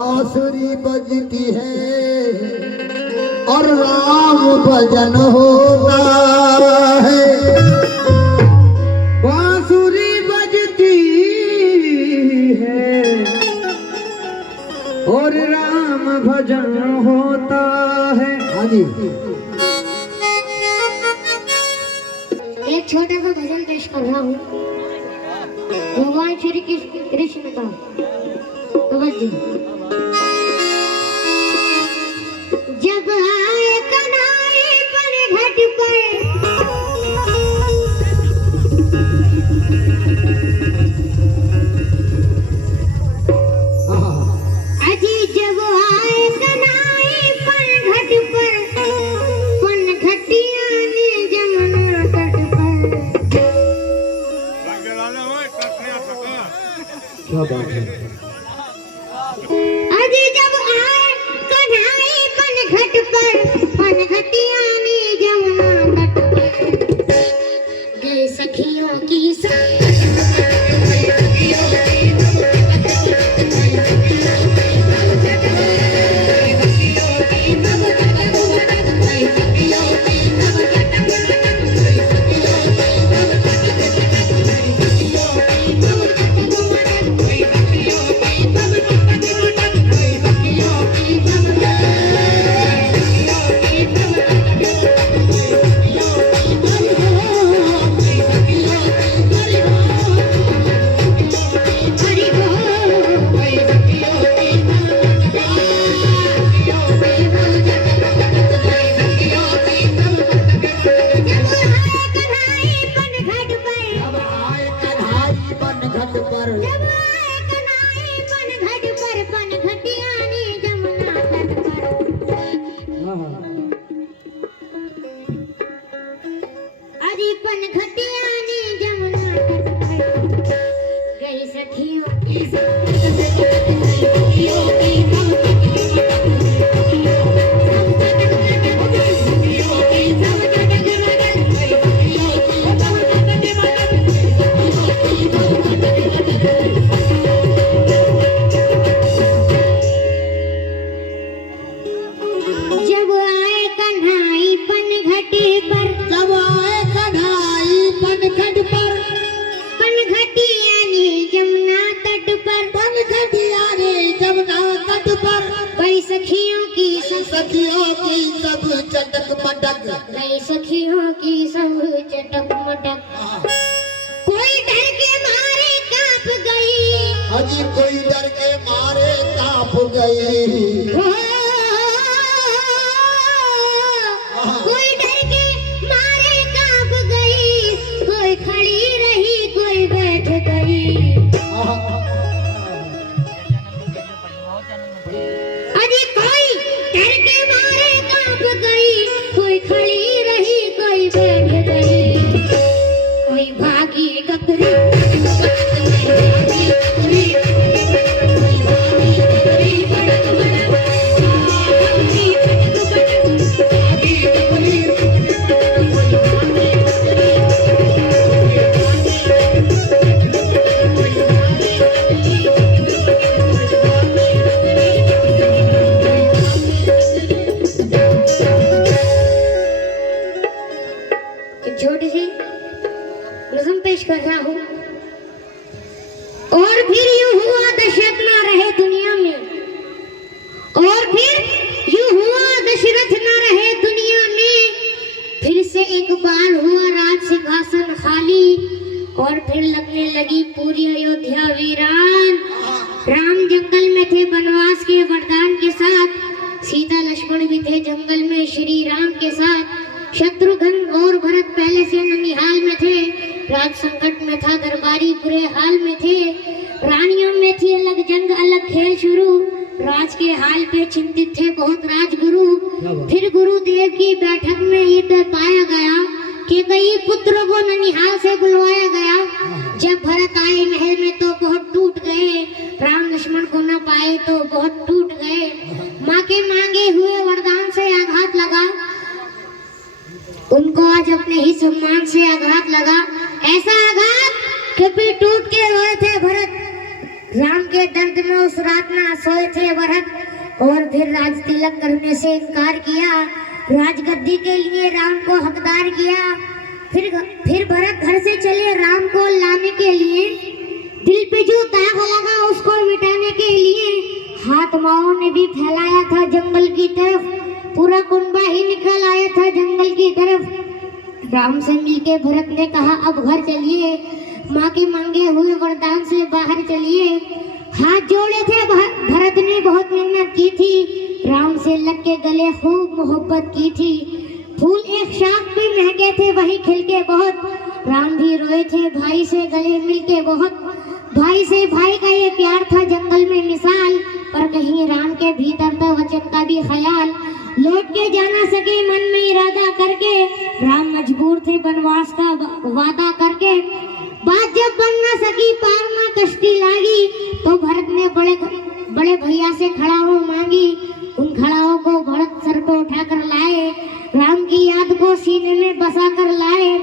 बांसुरी बजती है और राम भजन होता है। बांसुरी बजती है और राम भजन होता है। हाँ जी, एक छोटा सा भजन पेश कर रहा हूँ भगवान श्री कृष्ण का। जब आए कन्हैया पर घाट पर, अजी जब आए कन्हैया पर घाट पर, पन घटिया ने जमुना तट पर। क्या बात है। अजी जब आए कन्हैया पन घट पर, पन घटिया ने जमुना तट पर। गए सखियों की संग, पन घटिया ने जमुना तट पर। गई सखियों की जब आए कन्हैया पन घटी पर, जब आए कन्हैया पन घट पर, पन घटिया ने जमुना तट पर। पन घटिया ने जमुना तट पर। गई सखियों की सखियों की सब चटक मटक, गई सखियों की सब चटक मटक। कोई डर के मारे कांप गई, अजी कोई डर के मारे कांप गई। कोई डर के मारे कांप गई, कोई खड़ी रही कोई बैठ गई। अरे कोई डर के मारे कांप गई, कोई खड़ी रही कोई बैठ गई। कोई भागी कपड़ी, छोटी सी नज़म पेश कर रहा हूँ। और फिर यूं हुआ दशरथ ना रहे दुनिया में, और फिर यूं हुआ दशरथ ना रहे दुनिया में। फिर से एक बार हुआ राज सिंहासन खाली, और फिर लगने लगी पूरी अयोध्या वीरान। राम जंगल में थे वनवास के वरदान के साथ, सीता लक्ष्मण भी थे जंगल में श्री राम के साथ। शत्रुघ्न और भरत पहले से ननिहाल में थे, राज संकट में था दरबारी बुरे हाल में थे। रानियों में थी अलग जंग अलग खेल शुरू, राज के हाल पे चिंतित थे बहुत राजगुरु। फिर गुरुदेव की बैठक में ये तय पाया गया कि कई पुत्रों को ननिहाल से बुलवाया गया। जब भरत आए महल में तो बहुत टूट गए, राम लक्ष्मण को न पाए तो बहुत टूट गए। माँ के मांगे हुए वरदान से आघात लगा, उनको आज अपने ही सम्मान से आघात लगा। ऐसा आघात कि टूट के रोए थे भरत, राम के दर्द में उस रात ना सोए थे भरत और फिर राज तिलक करने से इनकार किया। राजगद्दी के लिए राम को हकदार किया। फिर भरत घर से चले राम को लाने के लिए। दिल पे जो दाग लगा उसको मिटाने के लिए हाथ माओ ने भी फैलाया था जंगल की तरफ। पूरा कुंबा ही निकल आया था जंगल की तरफ। राम से मिलके भरत ने कहा अब घर चलिए, माँ के मांगे हुए वरदान से बाहर चलिए। हाथ जोड़े थे भरत ने, बहुत मेहनत की थी, राम से लग के गले खूब मोहब्बत की थी। फूल एक शाख पे महके थे वही खिलके बहुत। राम भी रोए थे भाई से गले मिलके बहुत। भाई से भाई का ये प्यार था जंगल में मिसाल, पर कहीं राम के भीतर था वचन का भी ख्याल। लौट के जाना सके मन में इरादा करके, राम मजबूर थे वनवास का वादा करके। बात जब बन न सकी पार में कश्ती लागी, तो भरत ने बड़े भैया से खड़ाऊ मांगी। उन खड़ाओं को भरत सर पे उठाकर लाए, राम की याद को सीने में बसा कर लाए।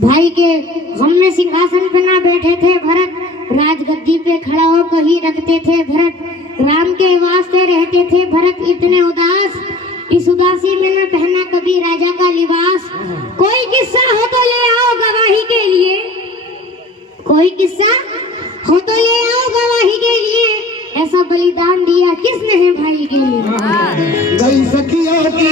भाई के गम में सिंहासन पे ना बैठे थे भरत, राजगद्दी पे खड़ा होकर ही रखते थे भरत। राम के वास्ते रहते थे भरत इतने उदास, इस उदासी में न पहना कभी राजा का लिबास। कोई किस्सा हो तो ले आओ गवाही के लिए, कोई किस्सा हो तो ले आओ गवाही के लिए। ऐसा बलिदान दिया किसने है भाई के लिए। गई सखियों की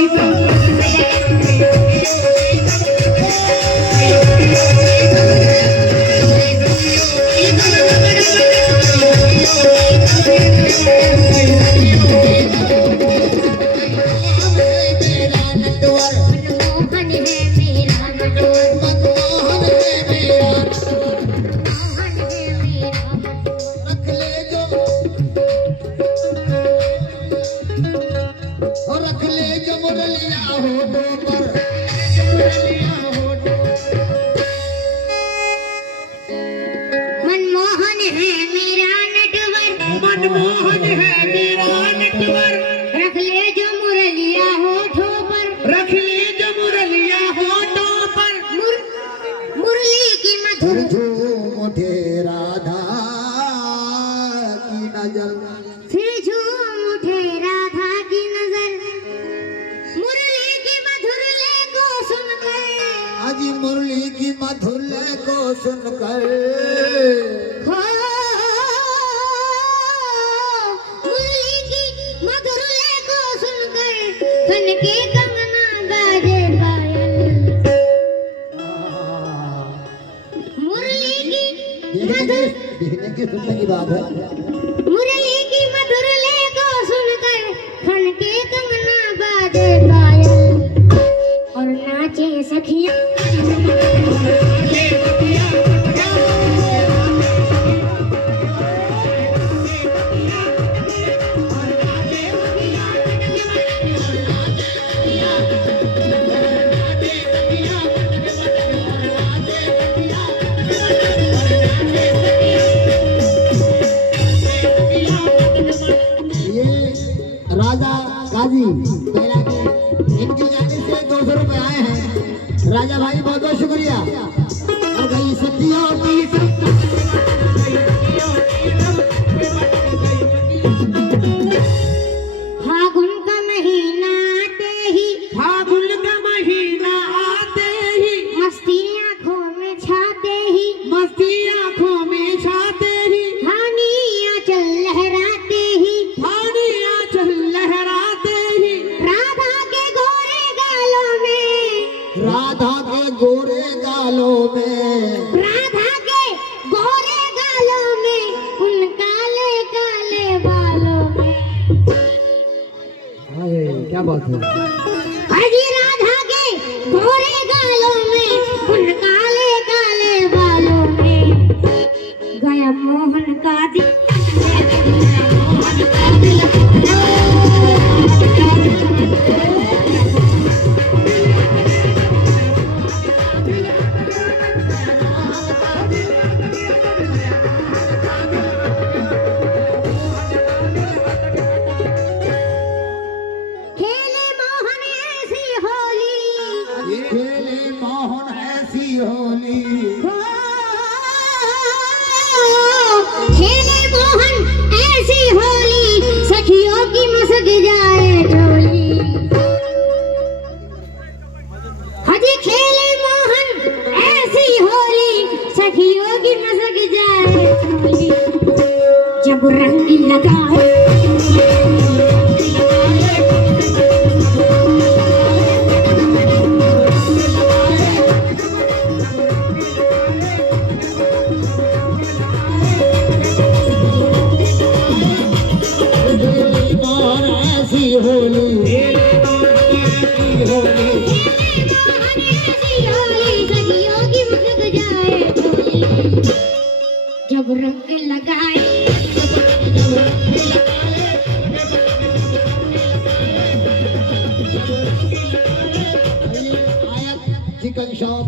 मनमोहन है मेरा नटवर, रख ले जो मुरलिया होठों पर, रख ले जो मुरलिया होठों पर। मुरली की मधुर झूम उठे राधा की नजर, फिर झूम उठे राधा की नजर। मुरली की मधुर ले को सुनकर, आज मुरली की मधुर लय को सुनकर, हो मुरली की मधुर ले को सुनकर, खन के कंगना बाजे पायल। मुरली की मधुर देखने की सुनने की बात है। मुरली की मधुर ले को सुनकर, खन के कंगना बाजे पायल। और नाचे सखियां राजा गाजी मेला के इनके जाने से 200 रुपए आए हैं। राजा भाई बहुत बहुत शुक्रिया। और गई सखियों की फागुन का महीना आते ही, फागुन का महीना आते ही, मस्ती आंखों में छाते ही, मस्ती आंखों में छाते ही, हानी आंचल लहराते ही, पानी आंचल लहराते ही, राधा के गोरे गालों में, राधा के गोरे गालों में, राधा के गोरे गालों में, उन काले काले बालों में। क्या बात है। हजी राधा के गोरे गालों में, उन काले काले बालों में, गया मोहन का दिल। खेले मोहन ऐसी होली, खेले रंग लगाए और ऐसी होली जब रंग लगाए चिकन शॉप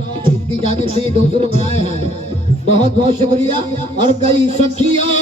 की जानिब से 200 रुपए आए हैं, बहुत बहुत शुक्रिया। और कई सखियों